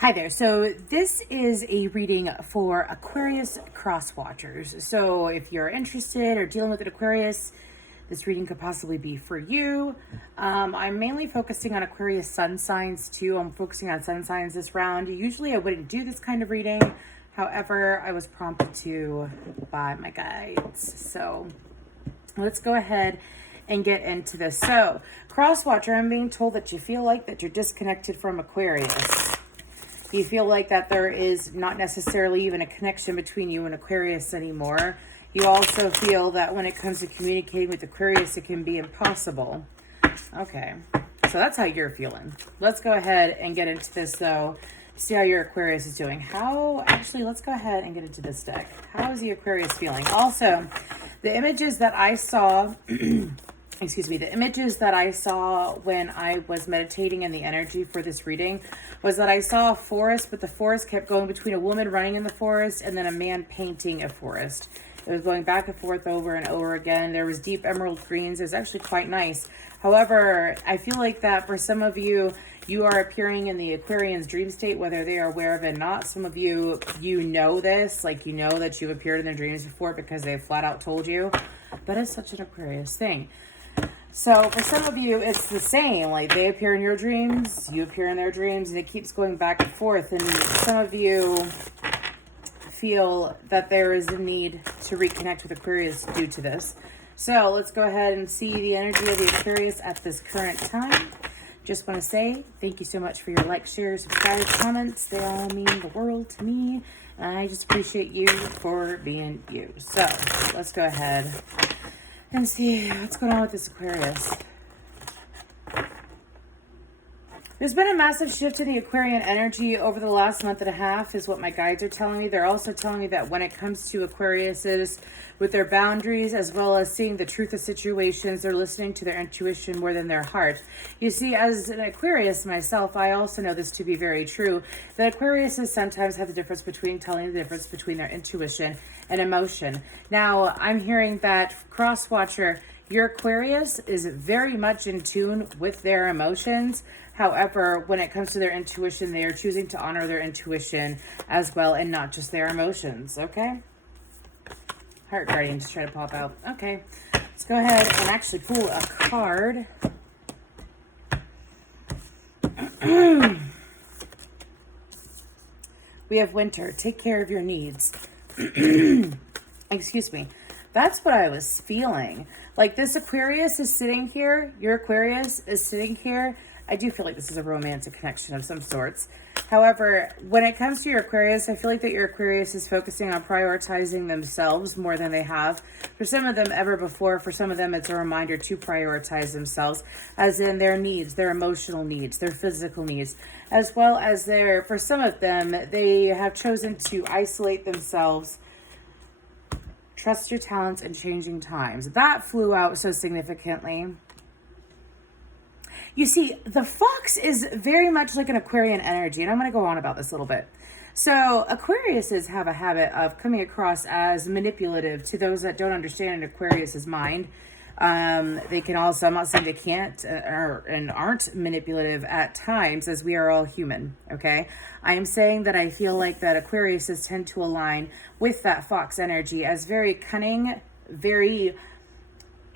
Hi there. So this is a reading for Aquarius Crosswatchers. So if you're interested or dealing with an Aquarius, this reading could possibly be for you. I'm mainly focusing on Aquarius sun signs too. I'm focusing on sun signs this round. Usually I wouldn't do this kind of reading. However, I was prompted to by my guides. So let's go ahead and get into this. So Crosswatcher, I'm being told that you feel like that you're disconnected from Aquarius. You feel like that there is not necessarily even a connection between you and Aquarius anymore. You also feel that when it comes to communicating with Aquarius, it can be impossible. Okay, so that's how you're feeling. Let's go ahead and get into this, though. See how your Aquarius is doing. Let's go ahead and get into this deck. How is the Aquarius feeling? Also, the images that I saw... the images that I saw when I was meditating in the energy for this reading was that I saw a forest, but the forest kept going between a woman running in the forest and then a man painting a forest. It was going back and forth over and over again. There was deep emerald greens. It was actually quite nice. However, I feel like that for some of you, you are appearing in the Aquarian's dream state, whether they are aware of it or not. Some of you, you know this, like you know that you've appeared in their dreams before because they flat out told you. That is such an Aquarius thing. So for some of you, it's the same. Like they appear in your dreams, you appear in their dreams, and it keeps going back and forth. And some of you feel that there is a need to reconnect with Aquarius due to this. So let's go ahead and see the energy of the Aquarius at this current time. Just want to say thank you so much for your likes, shares, subscribes, comments. They all mean the world to me. And I just appreciate you for being you. So let's go ahead and see what's going on with this Aquarius. There's been a massive shift in the Aquarian energy over the last month and a half is what my guides are telling me. They're also telling me that when it comes to Aquariuses with their boundaries, as well as seeing the truth of situations, they're listening to their intuition more than their heart. You see, as an Aquarius myself, I also know this to be very true, that Aquariuses sometimes have the difference between telling the difference between their intuition and emotion. Now, I'm hearing that Crosswatcher, your Aquarius is very much in tune with their emotions. However, when it comes to their intuition, they are choosing to honor their intuition as well and not just their emotions, okay? Heart Guardian just try to pop out. Okay, let's go ahead and actually pull a card. We have Winter. Take care of your needs. Excuse me. That's what I was feeling. Like this Aquarius is sitting here. Your Aquarius is sitting here. I do feel like this is a romantic connection of some sorts. However, when it comes to your Aquarius, I feel like that your Aquarius is focusing on prioritizing themselves more than they have. For some of them ever before, for some of them it's a reminder to prioritize themselves, as in their needs, their emotional needs, their physical needs, as well as for some of them, they have chosen to isolate themselves. Trust your talents in changing times. That flew out so significantly. You see, the fox is very much like an Aquarian energy, and I'm going to go on about this a little bit. So Aquariuses have a habit of coming across as manipulative to those that don't understand an Aquarius's mind. They can also, I'm not saying they can't and aren't manipulative at times, as we are all human, okay? I am saying that I feel like that Aquariuses tend to align with that fox energy as very cunning, very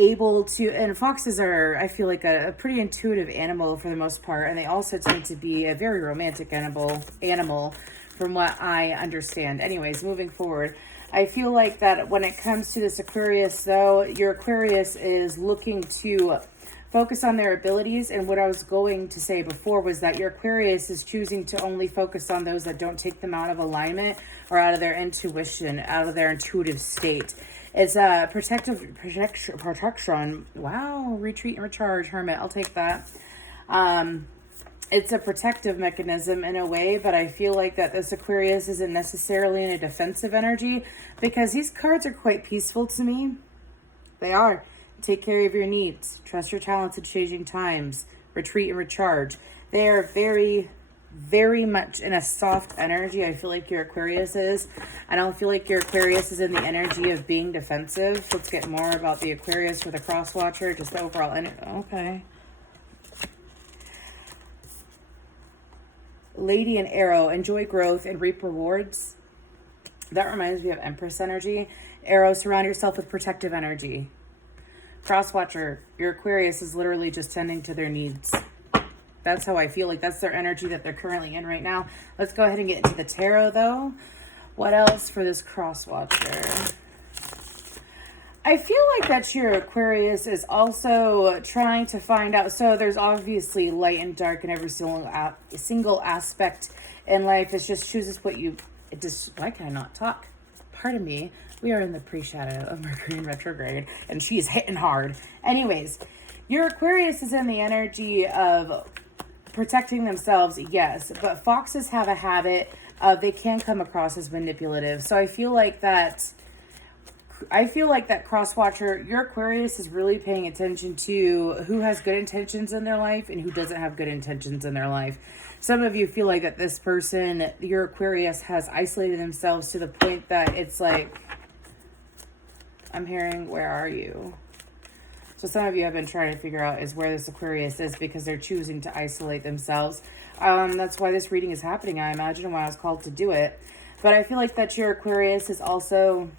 able to, and foxes are, I feel like a pretty intuitive animal for the most part, and they also tend to be a very romantic animal from what I understand. Anyways, moving forward, I feel like that when it comes to this Aquarius, though, your Aquarius is looking to focus on their abilities, and what I was going to say before was that your Aquarius is choosing to only focus on those that don't take them out of alignment or out of their intuition, out of their intuitive state. It's a protection. Wow, retreat and recharge, Hermit. I'll take that. It's a protective mechanism in a way, but I feel like that this Aquarius isn't necessarily in a defensive energy because these cards are quite peaceful to me. They are. Take care of your needs. Trust your talents in changing times. Retreat and recharge. They are very, very much in a soft energy. I feel like your Aquarius is. I don't feel like your Aquarius is in the energy of being defensive. Let's get more about the Aquarius for the Crosswatcher. Just the overall energy. Okay. Lady and Arrow, enjoy growth and reap rewards. That reminds me of Empress energy. Arrow, surround yourself with protective energy. Crosswatcher, your Aquarius is literally just tending to their needs. That's how I feel like that's their energy that they're currently in right now. Let's go ahead and get into the tarot though. What else for this Crosswatcher? I feel like that your Aquarius is also trying to find out. So there's obviously light and dark in every single aspect in life. It just chooses what you... Why can I not talk? Pardon me. We are in the pre-shadow of Mercury in retrograde, and she's hitting hard. Anyways, your Aquarius is in the energy of protecting themselves, yes. But foxes have a habit of they can come across as manipulative. So I feel like that Crosswatcher, your Aquarius is really paying attention to who has good intentions in their life and who doesn't have good intentions in their life. Some of you feel like that this person, your Aquarius, has isolated themselves to the point that it's like, I'm hearing, where are you? So some of you have been trying to figure out is where this Aquarius is because they're choosing to isolate themselves. That's why this reading is happening, I imagine, when I was called to do it. But I feel like that your Aquarius is also...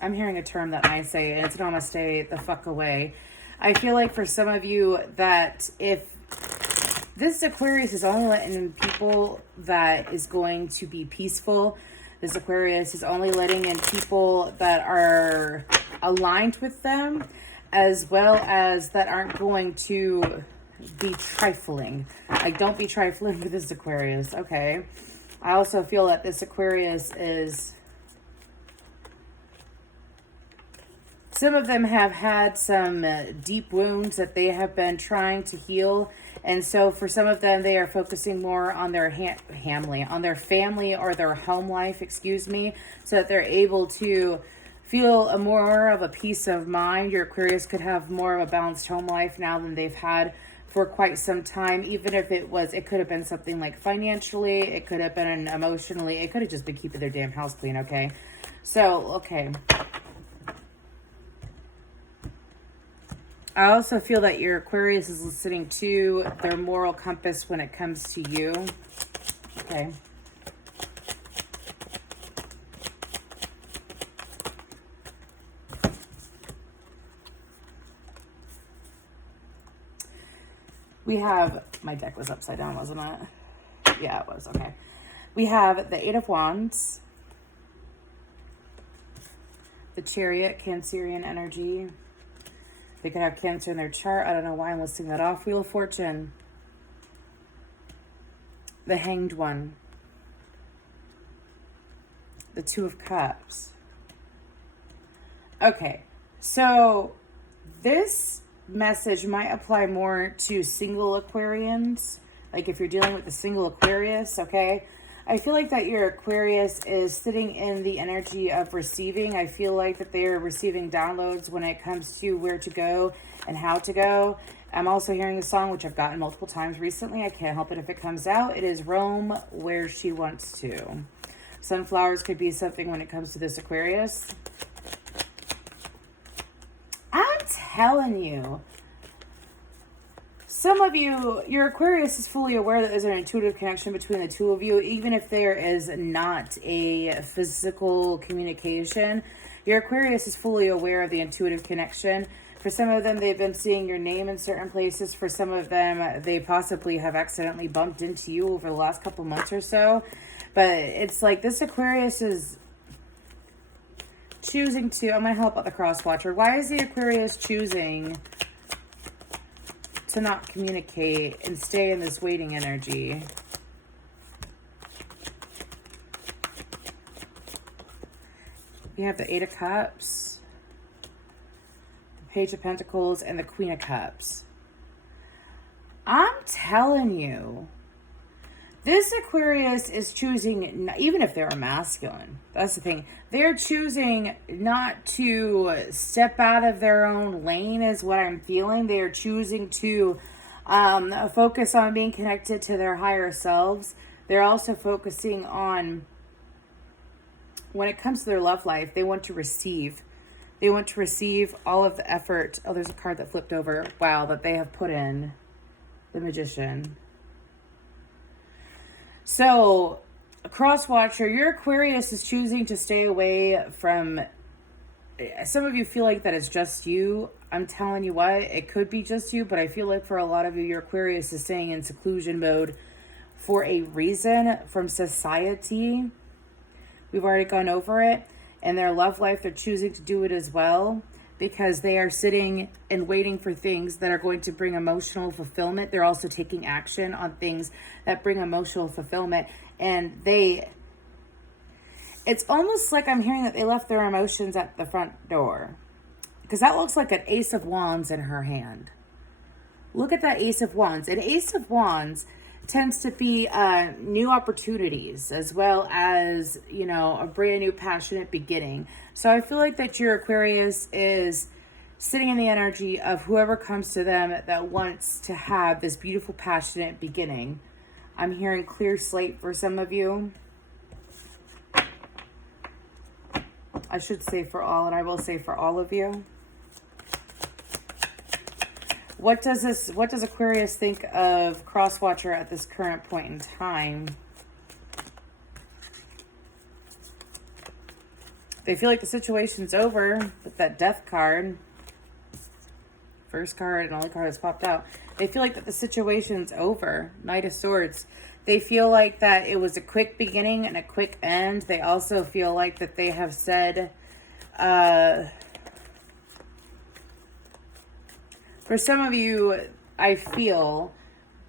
I'm hearing a term that I say, and it's namaste the fuck away. I feel like for some of you that if this Aquarius is only letting in people that is going to be peaceful, this Aquarius is only letting in people that are aligned with them, as well as that aren't going to be trifling. Like, don't be trifling with this Aquarius, okay? I also feel that this Aquarius is... Some of them have had some deep wounds that they have been trying to heal. And so for some of them, they are focusing more on their family or their home life, so that they're able to feel more of a peace of mind. Your Aquarius could have more of a balanced home life now than they've had for quite some time. Even if it could have been something like financially, it could have been emotionally, it could have just been keeping their damn house clean, okay? So, okay. I also feel that your Aquarius is listening to their moral compass when it comes to you. Okay. We have, my deck was upside down, wasn't it? Yeah, it was, okay. We have the Eight of Wands, the Chariot, Cancerian energy. They could have Cancer in their chart. I don't know why I'm listing that off. Wheel of Fortune. The Hanged One. The Two of Cups. Okay, so this message might apply more to single Aquarians. Like if you're dealing with a single Aquarius, okay? I feel like that your Aquarius is sitting in the energy of receiving. I feel like that they are receiving downloads when it comes to where to go and how to go. I'm also hearing a song, which I've gotten multiple times recently. I can't help it if it comes out. It is Roam Where She Wants To. Sunflowers could be something when it comes to this Aquarius. I'm telling you. Some of you, your Aquarius is fully aware that there's an intuitive connection between the two of you, even if there is not a physical communication. Your Aquarius is fully aware of the intuitive connection. For some of them, they've been seeing your name in certain places. For some of them, they possibly have accidentally bumped into you over the last couple months or so. But it's like this Aquarius is choosing to... I'm going to help out the Crosswatcher. Why is the Aquarius choosing to not communicate and stay in this waiting energy? You have the Eight of Cups, the Page of Pentacles, and the Queen of Cups. I'm telling you, this Aquarius is choosing, even if they're a masculine, that's the thing, they're choosing not to step out of their own lane is what I'm feeling. They are choosing to focus on being connected to their higher selves. They're also focusing on, when it comes to their love life, they want to receive. They want to receive all of the effort. Oh, there's a card that flipped over. Wow, that they have put in. the Magician. So, Crosswatcher, your Aquarius is choosing to stay away from... Some of you feel like that it's just you. I'm telling you what, it could be just you, but I feel like for a lot of you, your Aquarius is staying in seclusion mode for a reason from society. We've already gone over it. And their love life, they're choosing to do it as well because they are sitting and waiting for things that are going to bring emotional fulfillment. They're also taking action on things that bring emotional fulfillment. And it's almost like I'm hearing that they left their emotions at the front door. Because that looks like an Ace of Wands in her hand. Look at that Ace of Wands. An Ace of Wands tends to be new opportunities as well as, you know, a brand new passionate beginning. So I feel like that your Aquarius is sitting in the energy of whoever comes to them that wants to have this beautiful passionate beginning. I'm hearing clear slate for some of you. I should say for all, and I will say for all of you. What does Aquarius think of Crosswatcher at this current point in time? They feel like the situation's over with that Death card. First card and only card that's popped out. They feel like that the situation's over. Knight of Swords. They feel like that it was a quick beginning and a quick end. They also feel like that they have said... For some of you, I feel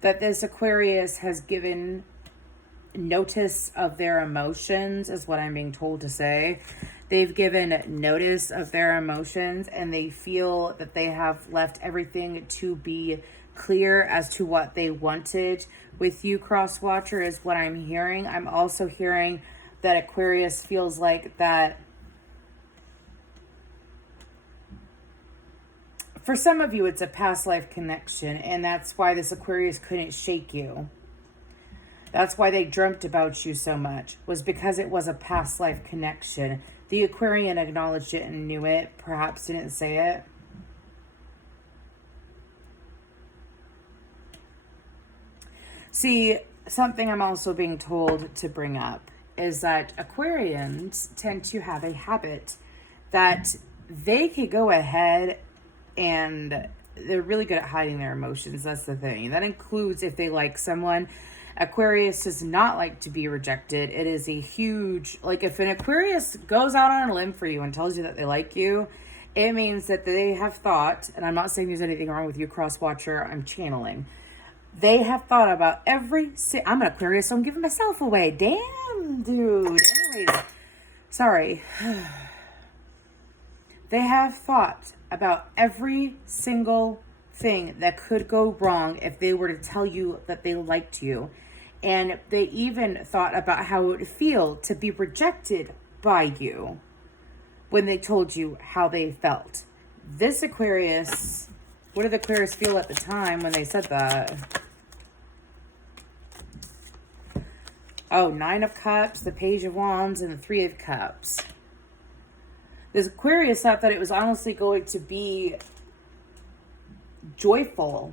that this Aquarius has given notice of their emotions, is what I'm being told to say. They've given notice of their emotions, and they feel that they have left everything to be clear as to what they wanted with you, Crosswatcher, is what I'm hearing. I'm also hearing that Aquarius feels like that for some of you, it's a past life connection, and that's why this Aquarius couldn't shake you. That's why they dreamt about you so much, was because it was a past life connection. The Aquarian acknowledged it and knew it, perhaps didn't say it. See, something I'm also being told to bring up is that Aquarians tend to have a habit that they could go ahead and they're really good at hiding their emotions. That's the thing. That includes if they like someone. Aquarius does not like to be rejected. It is a huge, like if an Aquarius goes out on a limb for you and tells you that they like you, it means that they have thought, and I'm not saying there's anything wrong with you, Crosswatcher, I'm channeling. They have thought about I'm an Aquarius, so I'm giving myself away. Damn, dude. Anyways, sorry. They have thought about every single thing that could go wrong if they were to tell you that they liked you. And they even thought about how it would feel to be rejected by you when they told you how they felt. This Aquarius, what did the Aquarius feel at the time when they said that? Oh, 9 of Cups, the Page of Wands, and the 3 of Cups. This Aquarius thought that it was honestly going to be joyful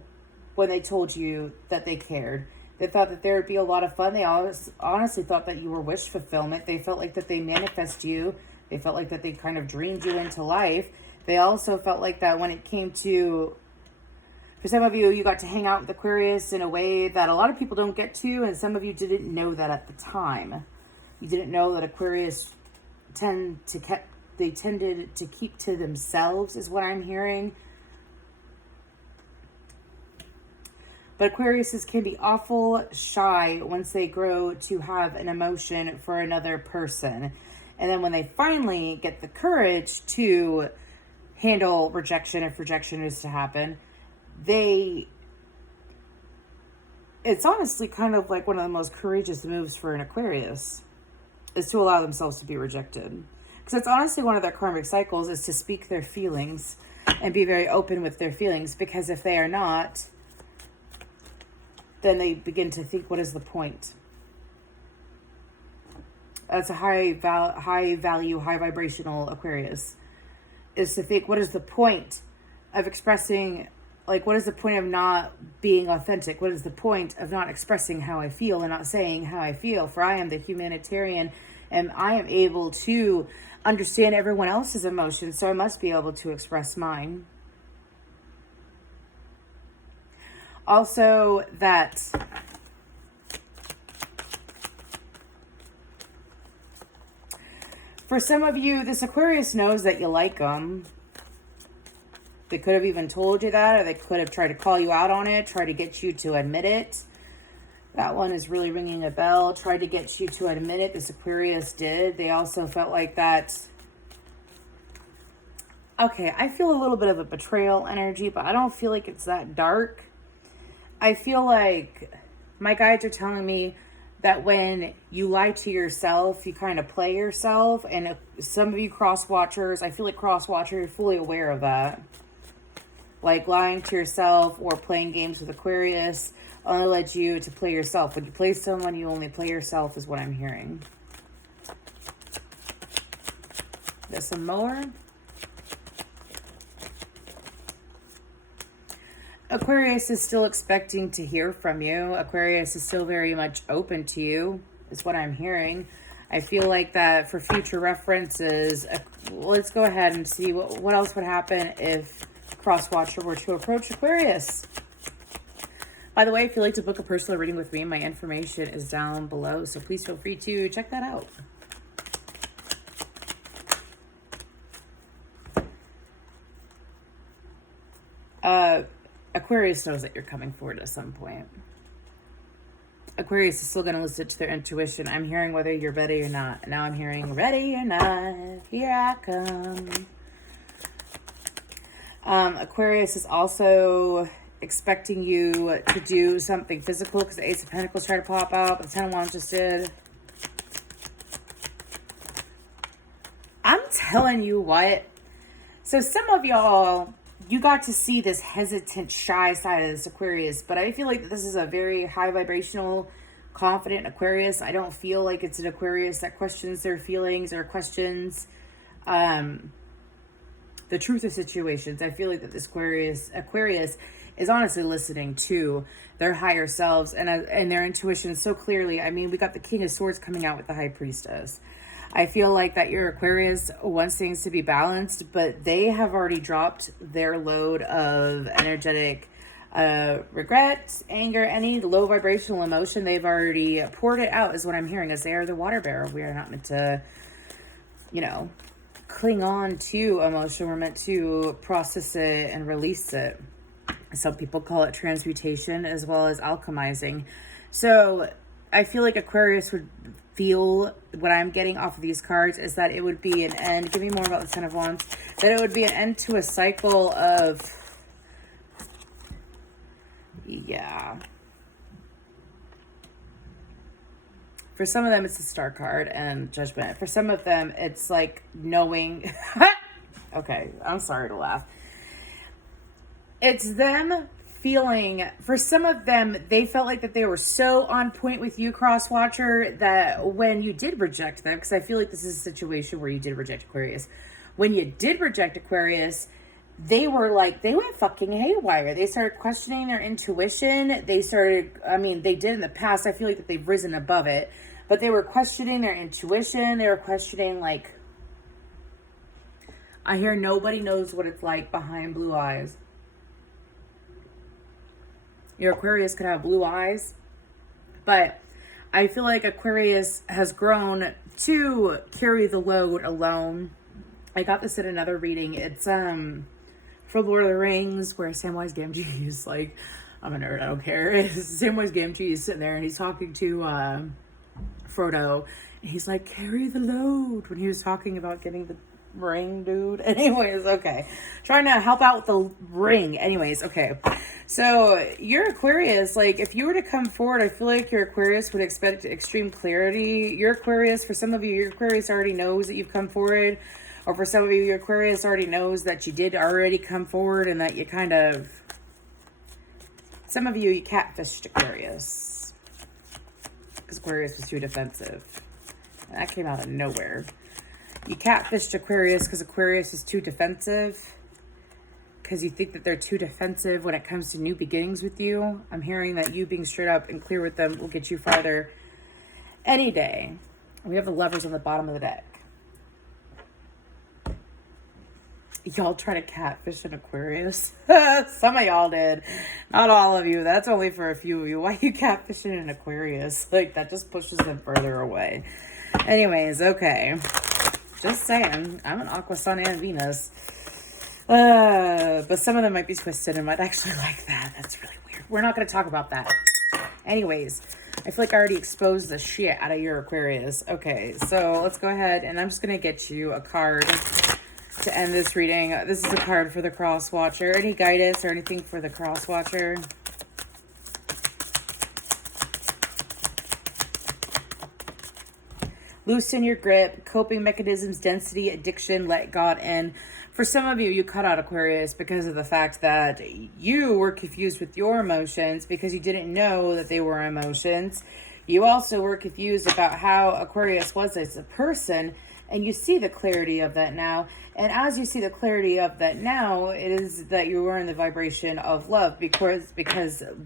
when they told you that they cared. They thought that there would be a lot of fun. They honestly thought that you were wish fulfillment. They felt like that they manifest you. They felt like that they kind of dreamed you into life. They also felt like that when it came to, for some of you, you got to hang out with Aquarius in a way that a lot of people don't get to, and some of you didn't know that at the time. You didn't know that Aquarius tended to keep to themselves, is what I'm hearing. But Aquariuses can be awful shy once they grow to have an emotion for another person. And then when they finally get the courage to handle rejection, if rejection is to happen, it's honestly kind of like one of the most courageous moves for an Aquarius is to allow themselves to be rejected. Because it's honestly one of their karmic cycles is to speak their feelings and be very open with their feelings. Because if they are not, then they begin to think, what is the point? That's a high value, high vibrational Aquarius, is to think, what is the point of expressing like, what is the point of not being authentic? What is the point of not expressing how I feel and not saying how I feel? For I am the humanitarian, and I am able to understand everyone else's emotions, so I must be able to express mine. Also, that for some of you, this Aquarius knows that you like them. They could have even told you that, or they could have tried to call you out on it, try to get you to admit it. That one is really ringing a bell. Tried to get you to admit it. This Aquarius did. They also felt like that. Okay, I feel a little bit of a betrayal energy, but I don't feel like it's that dark. I feel like my guides are telling me that when you lie to yourself, you kind of play yourself. And some of you cross-watchers, I feel like cross-watcher, you're fully aware of that. Like lying to yourself or playing games with Aquarius only led you to play yourself. When you play someone, you only play yourself is what I'm hearing. There's some more. Aquarius is still expecting to hear from you. Aquarius is still very much open to you, is what I'm hearing. I feel like that for future references, let's go ahead and see what else would happen if Crosswatcher were to approach Aquarius. By the way, if you'd like to book a personal reading with me, my information is down below, so please feel free to check that out. Aquarius knows that you're coming forward at some point. Aquarius is still going to listen to their intuition. I'm hearing whether you're ready or not. Now I'm hearing ready or not, here I come. Aquarius is also expecting you to do something physical because the Ace of Pentacles tried to pop out, but the Ten of Wands just did. I'm telling you what. So some of y'all, you got to see this hesitant, shy side of this Aquarius, but I feel like this is a very high vibrational, confident Aquarius. I don't feel like it's an Aquarius that questions their feelings or questions the truth of situations. I feel like that this Aquarius is honestly listening to their higher selves and their intuition so clearly. I mean, we got the King of Swords coming out with the High Priestess. I feel like that your Aquarius wants things to be balanced, but they have already dropped their load of energetic regret, anger, any low vibrational emotion. They've already poured it out, is what I'm hearing, as they are the water bearer. We are not meant to, cling on to emotion. We're meant to process it and release it. Some people call it transmutation as well as alchemizing. So I feel like Aquarius would feel, what I'm getting off of these cards is that it would be an end. Give me more about the Ten of Wands. That it would be an end to a cycle of, for some of them, it's the Star card and Judgment. For some of them, it's like knowing. Okay, I'm sorry to laugh. It's them feeling, for some of them, they felt like that they were so on point with you, Crosswatcher, that when you did reject them, because I feel like this is a situation where you did reject Aquarius. When you did reject Aquarius, they went fucking haywire. They started questioning their intuition. They did in the past. I feel like that they've risen above it. But they were questioning their intuition. They were questioning, I hear nobody knows what it's like behind blue eyes. Your Aquarius could have blue eyes. But I feel like Aquarius has grown to carry the load alone. I got this in another reading. It's for Lord of the Rings, where Samwise Gamgee is like, I'm a nerd, I don't care. Samwise Gamgee is sitting there and he's talking to Frodo. And he's like, carry the load, when he was talking about getting the ring, dude. Anyways, okay. Trying to help out with the ring. Anyways, okay. So your Aquarius, if you were to come forward, I feel like your Aquarius would expect extreme clarity. Your Aquarius, for some of you, your Aquarius already knows that you've come forward. Or for some of you, your Aquarius already knows that you did already come forward and that you some of you catfished Aquarius. Because Aquarius was too defensive. And that came out of nowhere. You catfished Aquarius because Aquarius is too defensive. because you think that they're too defensive when it comes to new beginnings with you. I'm hearing that you being straight up and clear with them will get you farther any day. We have the Lovers on the bottom of the deck. Y'all try to catfish an Aquarius? Some of y'all did. Not all of you. That's only for a few of you. Why are you catfishing an Aquarius? Like, that just pushes them further away. Anyways, okay. Just saying. I'm an Aqua Sun and Venus. But some of them might be twisted and might actually like that. That's really weird. We're not going to talk about that. Anyways, I feel like I already exposed the shit out of your Aquarius. Okay, so let's go ahead and I'm just going to get you a card to end this reading. This is a card for the Crosswatcher. Any guidance or anything for the Crosswatcher? Loosen your grip, coping mechanisms, density, addiction, let God in. For some of you, you cut out Aquarius because of the fact that you were confused with your emotions because you didn't know that they were emotions. You also were confused about how Aquarius was as a person, and you see the clarity of that now. And as you see the clarity of that now, it is that you are in the vibration of love because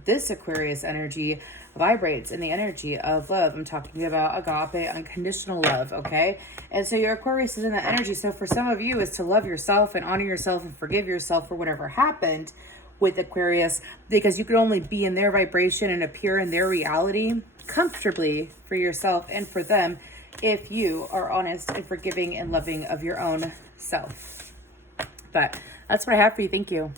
this Aquarius energy vibrates in the energy of love. I'm talking about agape, unconditional love, okay? And so your Aquarius is in that energy. So for some of you, is to love yourself and honor yourself and forgive yourself for whatever happened with Aquarius, because you can only be in their vibration and appear in their reality comfortably for yourself and for them if you are honest and forgiving and loving of your own self. But that's what I have for you. Thank you.